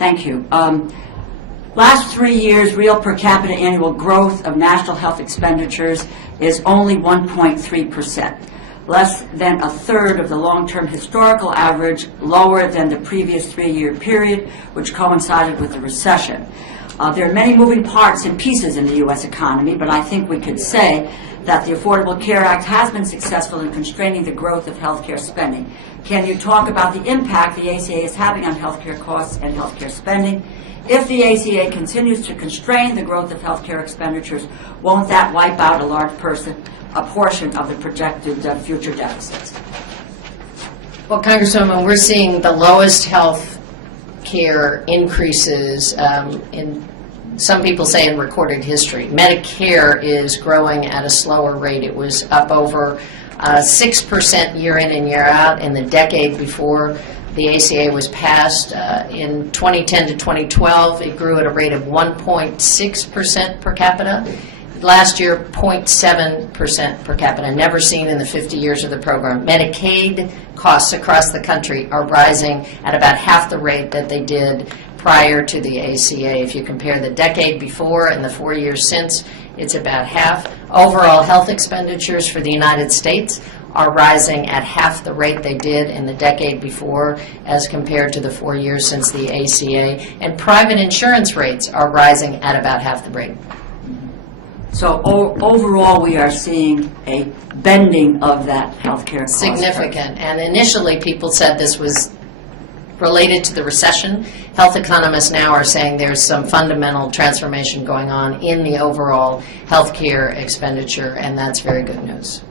Thank you. Last 3 years, real per capita annual growth of national health expenditures is only 1.3%, less than a third of the long-term historical average, lower than the previous 3-year period, which coincided with the recession. There are many moving parts and pieces in the U.S. economy, but I think we could say that the Affordable Care Act has been successful in constraining the growth of health care spending. Can you talk about the impact the ACA is having on health care costs and health care spending? If the ACA continues to constrain the growth of health care expenditures, won't that wipe out a portion of the projected future deficits? Well, Congresswoman, we're seeing the lowest health care increases in, some people say, in recorded history. Medicare is growing at a slower rate. It was up over 6% year in and year out in the decade before the ACA was passed. In 2010 to 2012, it grew at a rate of 1.6% per capita. Last year, 0.7% per capita, never seen in the 50 years of the program. Medicaid costs across the country are rising at about half the rate that they did prior to the ACA. If you compare the decade before and the 4 years since, it's about half. Overall health expenditures for the United States are rising at half the rate they did in the decade before as compared to the 4 years since the ACA. And private insurance rates are rising at about half the rate. So overall, we are seeing a bending of that healthcare cost. Significant. And initially, people said this was related to the recession. Health economists now are saying there's some fundamental transformation going on in the overall healthcare expenditure, and that's very good news.